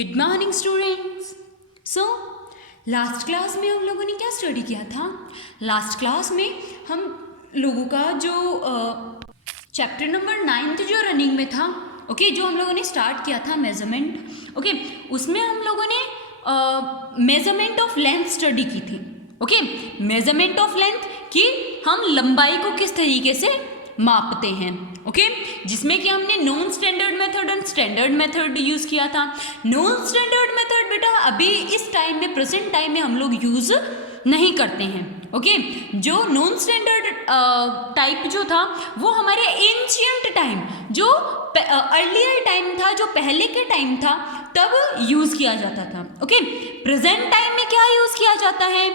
Good morning students. So last class में हम लोगों ने क्या स्टडी किया था? लास्ट क्लास में हम लोगों का जो चैप्टर नंबर 9 जो रनिंग में था, ओके, जो हम लोगों ने स्टार्ट किया था मेजरमेंट, ओके, उसमें हम लोगों ने मेजरमेंट ऑफ लेंथ स्टडी की थी। ओके, मेजरमेंट ऑफ लेंथ कि हम लंबाई को किस तरीके से मापते हैं। ओके, जिसमें कि हमने नॉन स्टैंडर्ड मेथड और स्टैंडर्ड मेथड यूज़ किया था। नॉन स्टैंडर्ड मेथड बेटा अभी इस टाइम में, प्रेजेंट टाइम में हम लोग यूज़ नहीं करते हैं। ओके, जो नॉन स्टैंडर्ड टाइप जो था वो हमारे एंशियंट टाइम, जो अर्लियर टाइम था, जो पहले के टाइम था, तब यूज़ किया जाता था। ओके, प्रेजेंट टाइम में क्या यूज़ किया जाता है?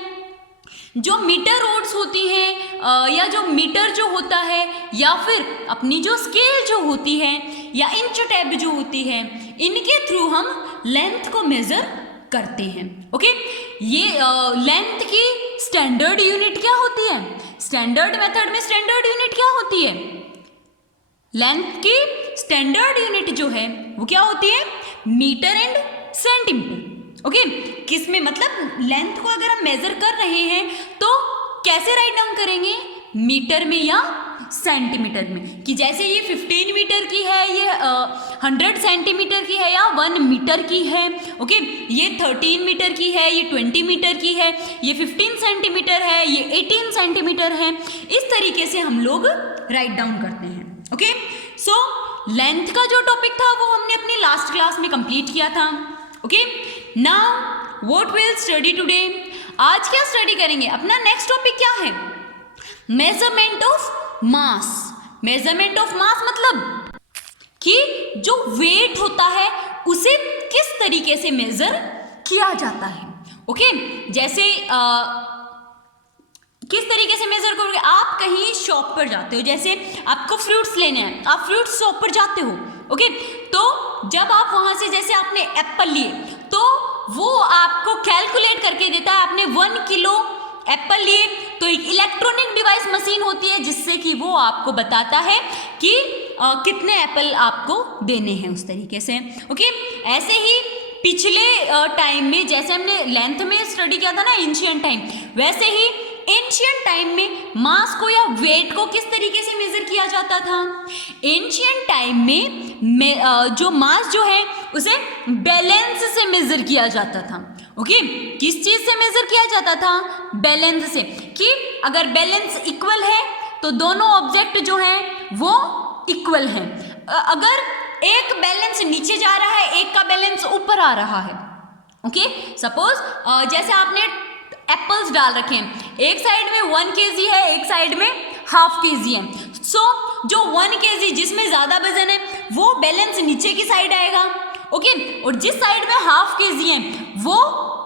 जो मीटर रोड्स होती हैं या जो मीटर जो होता है, या फिर अपनी जो स्केल जो होती है, या इंच टेप जो होती है, इनके थ्रू हम लेंथ को मेज़र करते हैं। ओके, ये लेंथ की स्टैंडर्ड यूनिट क्या होती है? स्टैंडर्ड मेथड में स्टैंडर्ड यूनिट क्या होती है? लेंथ की स्टैंडर्ड यूनिट जो है वो क्या होती है? Metre and centimetre. ओके, किस में, मतलब लेंथ को अगर हम मेजर कर रहे हैं तो कैसे राइट डाउन करेंगे? मीटर में या सेंटीमीटर में। कि जैसे ये 15 मीटर की है, ये 100 सेंटीमीटर की है, या 1 मीटर की है। ओके, ये 13 मीटर की है, ये 20 मीटर की है, ये 15 सेंटीमीटर है, ये 18 सेंटीमीटर है। इस तरीके से हम लोग राइट डाउन करते हैं। ओके, सो लेंथ का जो टॉपिक था वो हमने अपनी लास्ट क्लास में कंप्लीट किया था। Okay, now what will study today? आज क्या स्टडी करेंगे? अपना नेक्स्ट टॉपिक क्या है? Measurement of mass. Measurement of mass मतलब कि जो वेट होता है उसे किस तरीके से मेजर किया जाता है। ओके, जैसे किस तरीके से मेजर करोगे? आप कहीं शॉप पर जाते हो, जैसे आपको फ्रूट्स लेने हैं, आप फ्रूट्स शॉप पर जाते हो। ओके, तो जब आप वहां से, जैसे आपने एप्पल लिए, तो वो आपको कैलकुलेट करके देता है। आपने 1 किलो एप्पल लिए तो एक इलेक्ट्रॉनिक डिवाइस मशीन होती है जिससे कि वो आपको बताता है कि कितने एप्पल आपको देने हैं, उस तरीके से। ओके, ऐसे ही पिछले टाइम में जैसे हमने लेंथ में स्टडी किया था ना, एंशिएंट टाइम, वैसे ही एंशिएंट टाइम में मास को या वेट को किस तरीके से मेजर किया जाता था? एंशिएंट टाइम में जो मास जो है उसे बैलेंस से मेजर किया जाता था। ओके, किस चीज से मेजर किया जाता था? बैलेंस से। कि अगर बैलेंस इक्वल है तो दोनों ऑब्जेक्ट जो हैं वो इक्वल हैं। अगर एक बैलेंस नीचे जा रहा है, एक का बैलेंस ऊपर आ रहा है। ओके, सपोज जैसे आपने एप्पल्स डाल रखे हैं, एक साइड में 1 kg है, एक साइड में ½ kg है। सो जो 1 kg जिसमें ज्यादा वजन है वो बैलेंस नीचे की साइड आएगा। ओके, और जिस साइड में ½ kg है वो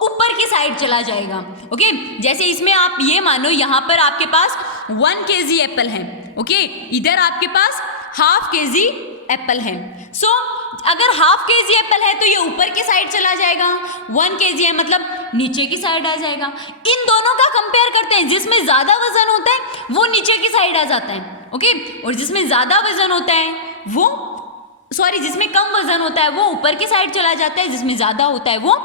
ऊपर की साइड चला जाएगा। ओके, जैसे इसमें आप ये मानो यहाँ पर आपके पास 1 kg एप्पल है। ओके, इधर आपके पास ½ kg एप्पल है। सो अगर ½ kg एप्पल है तो ये ऊपर की साइड चला जाएगा, 1 kg है मतलब नीचे की साइड आ जाएगा। इन दोनों का कंपेयर करते हैं, जिसमें ज्यादा वजन होता है वो नीचे की साइड आ जाता है। ओके, और जिसमें ज्यादा वजन होता है वो, जिसमें कम वजन होता है वो ऊपर की साइड चला जाता है, जिसमें ज्यादा होता है वो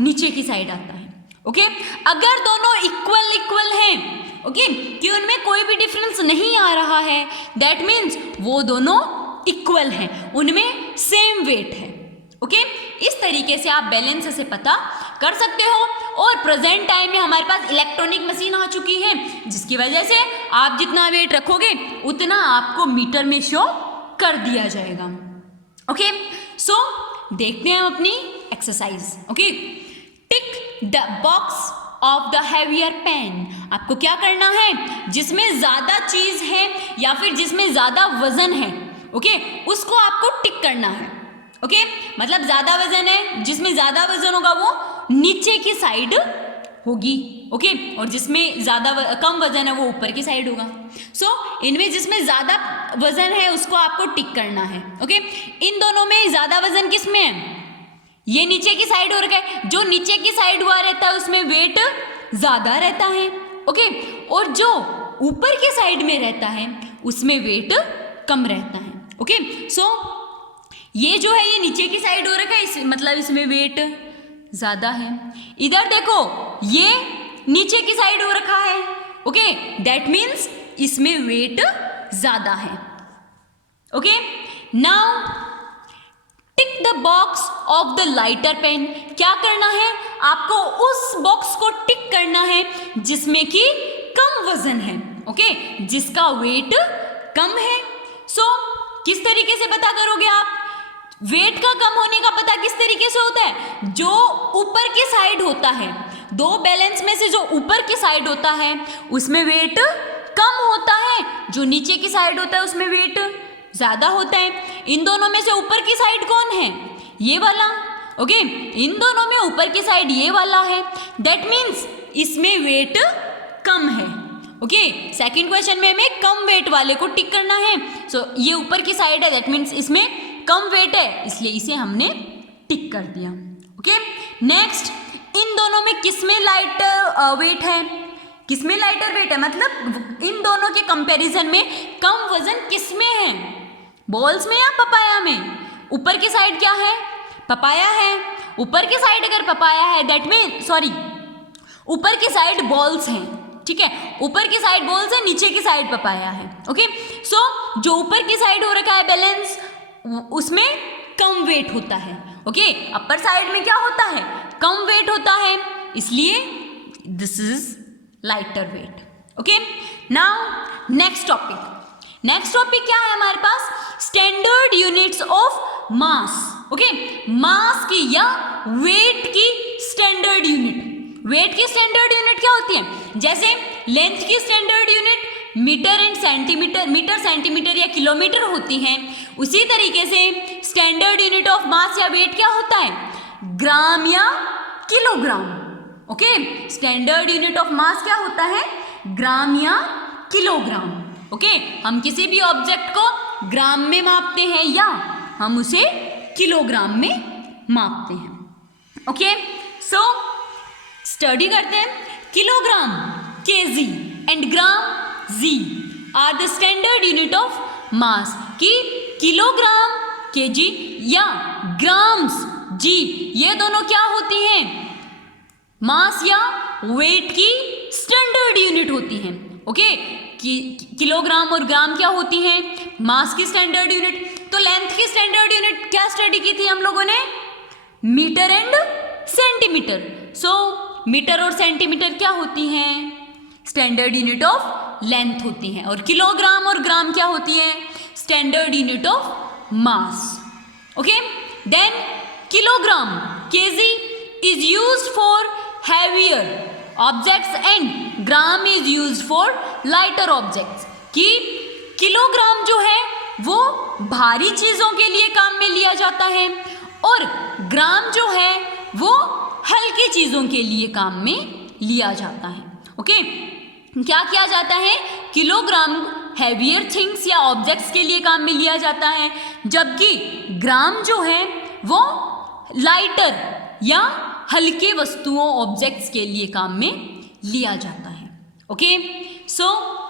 नीचे की साइड आता है। ओके, अगर दोनों इक्वल हैं, ओके, कि उनमें कोई भी डिफरेंस नहीं आ रहा है, दैट मीन्स वो दोनों इक्वल हैं, उनमें सेम वेट है। ओके, इस तरीके से आप बैलेंस से पता कर सकते हो। और प्रेजेंट टाइम में हमारे पास इलेक्ट्रॉनिक मशीन आ चुकी है, जिसकी वजह से आप जितना वेट रखोगे उतना आपको मीटर में शो कर दिया जाएगा। ओके, सो देखते हैं हम अपनी exercise. Okay, tick the box of the heavier pen. आपको क्या करना है? जिसमें ज्यादा चीज है या फिर जिसमें ज्यादा वजन है, ओके, उसको आपको टिक करना है। ओके, मतलब ज्यादा वजन है, जिसमें ज्यादा वजन होगा वो नीचे की साइड होगी। ओके, और जिसमें ज्यादा कम वजन है वो ऊपर की साइड होगा। सो इनमें जिसमें ज्यादा वजन है उसको आपको टिक करना है। ओके, इन दोनों में ज्यादा वजन किस में है? ये नीचे की साइड हो रखा है। जो नीचे की साइड हुआ रहता है उसमें वेट ज्यादा रहता है। ओके, और जो ऊपर की साइड में रहता है उसमें वेट कम रहता है। ओके, सो ये जो है ये नीचे की साइड हो रखा है, मतलब इसमें वेट ज्यादा है। इधर देखो ये नीचे की साइड हो रखा है, ओके, दैट मीन्स इसमें वेट ज्यादा है। Okay, now tick the box of the lighter pen. क्या करना है आपको, उस बॉक्स को टिक करना है जिसमें कि कम वजन है, ओके, जिसका वेट कम है। सो किस तरीके से पता करोगे आप? वेट का कम होने का पता किस तरीके से होता है? जो ऊपर की साइड होता है, दो बैलेंस में से जो ऊपर की साइड होता है उसमें वेट कम होता है, जो नीचे की साइड होता है उसमें वेट ज्यादा होता है। इन दोनों में से ऊपर की साइड कौन है? ये वाला, ओके, इन दोनों में ऊपर की साइड ये वाला है, दैट मीन्स इसमें वेट कम है। ओके, सेकंड क्वेश्चन में हमें कम वेट वाले को टिक करना है। सो ये ऊपर की साइड है, दैट मीन्स इसमें कम वेट है, इसलिए इसे हमने टिक कर दिया। ओके, नेक्स्ट, इन दोनों में किसमें लाइटर वेट है? किसमें लाइटर वेट है, मतलब इन दोनों के कंपैरिजन में कम वजन किसमें है? बॉल्स में या पपाया में? ऊपर की साइड क्या है? पपाया है। ऊपर की साइड अगर पपाया है, दैट मीन सॉरी, ऊपर की साइड बॉल्स हैं, ठीक है, ऊपर की साइड बॉल्स है, नीचे की साइड पपाया है। ओके, सो जो ऊपर की साइड हो रखा है बैलेंस, उसमें कम वेट होता है। ओके, अपर साइड में क्या होता है? कम वेट होता है, इसलिए this is lighter weight. Okay, now next topic. Next topic क्या है हमारे पास? Standard units of mass. Okay, mass की या वेट की स्टैंडर्ड यूनिट। वेट की स्टैंडर्ड यूनिट क्या होती है? जैसे लेंथ की standard unit metre and centimetre, metre, centimetre या किलोमीटर होती हैं, उसी तरीके से स्टैंडर्ड यूनिट ऑफ मास या वेट क्या होता है? ग्राम या kilogram. Okay, standard unit of मास क्या होता है? ग्राम या किलोग्राम। ओके, हम किसी भी ऑब्जेक्ट को ग्राम में मापते हैं या हम उसे किलोग्राम में मापते हैं। ओके, सो स्टडी करते हैं। Kilogram kg and gram g are the standard unit of mass. कि किलोग्राम केजी या ग्राम्स जी, ये दोनों क्या होती हैं? मास या वेट की स्टैंडर्ड यूनिट होती हैं। ओके, किलोग्राम और ग्राम क्या होती हैं? मास की स्टैंडर्ड यूनिट। तो लेंथ की स्टैंडर्ड यूनिट क्या स्टडी की थी हम लोगों ने? Metre and centimetre. So metre और सेंटीमीटर क्या होती हैं? स्टैंडर्ड यूनिट ऑफ लेंथ होती हैं। और किलोग्राम और ग्राम क्या होती हैं? Standard unit of mass. Okay, then kilogram kg is used for heavier objects and gram is used for lighter objects. कि किलोग्राम जो है वो भारी चीजों के लिए काम में लिया जाता है और ग्राम जो है वो हल्की चीजों के लिए काम में लिया जाता है। ओके, क्या किया जाता है? किलोग्राम हैवियर थिंग्स या ऑब्जेक्ट्स के लिए काम में लिया जाता है, जबकि ग्राम जो है वो लाइटर या हल्के वस्तुओं ऑब्जेक्ट्स के लिए काम में लिया जाता है। ओके, सो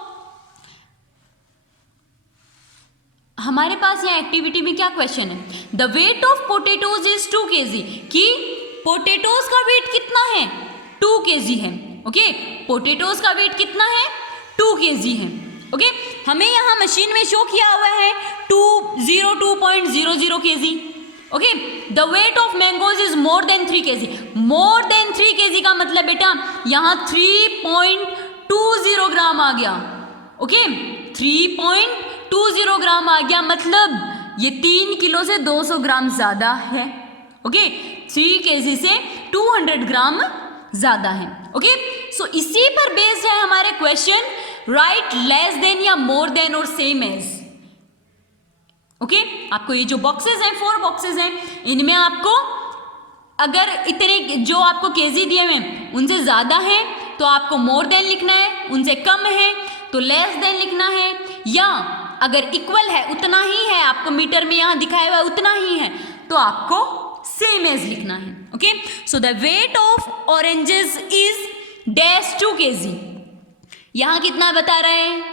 हमारे पास यहाँ एक्टिविटी में क्या क्वेश्चन है? The weight of potatoes is 2 kg। कि पोटेटोज का वेट कितना है? 2 kg है। ओके, पोटेटोज का वेट कितना है? 2 kg है। ओके, हमें यहाँ मशीन में शो किया हुआ है 202.00 kg। Okay, the weight of mangoes is more then 3 kg। More than 3 kg का मतलब बेटा यहाँ 3.20 ग्राम आ गया। ओके, 3.20 ग्राम आ गया, मतलब ये 3 किलो से 200 ग्राम ज्यादा है। ओके, 3 kg से 200 ग्राम ज्यादा है। ओके, सो इसी पर बेस्ड है हमारे क्वेश्चन, राइट लेस देन या मोर देन और सेम एज। ओके, आपको ये जो बॉक्सेस हैं, 4 बॉक्सेस हैं, इनमें आपको अगर इतने जो आपको केजी दिए हुए हैं उनसे ज्यादा है तो आपको मोर देन लिखना है, उनसे कम है तो लेस देन लिखना है, या अगर इक्वल है उतना ही है, आपको मीटर में यहाँ दिखाया हुआ है उतना ही है, तो आपको सेम एज लिखना है। Okay, so the weight of oranges is dash 2 kg। यहाँ कितना बता रहे हैं?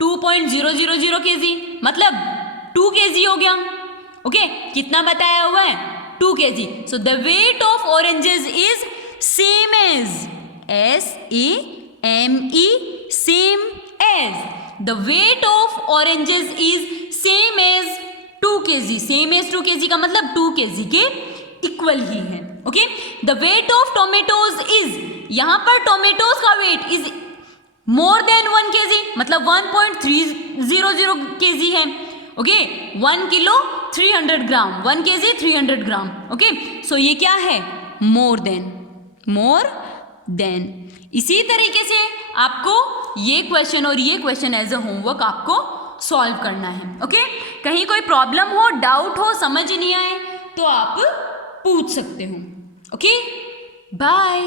2.000 kg, मतलब 2 kg हो गया। ओके कितना बताया हुआ है 2 kg. So the weight of oranges is same as SAME same as. The weight of oranges is same as 2 kg. Same as 2 kg का मतलब 2 kg के इक्वल ही है. Okay the weight of tomatoes is, यहां पर tomatoes का weight is more than 1 kg मतलब 1.300 kg है. Okay 1 kilo 300 gram, 1 kg 300 gram. Okay so ये क्या है मोर देन. इसी तरीके से आपको ये क्वेश्चन और ये क्वेश्चन एज अ होमवर्क आपको सॉल्व करना है. ओके कहीं कोई प्रॉब्लम हो, डाउट हो, समझ नहीं आए तो आप पूछ सकते हो. Okay bye.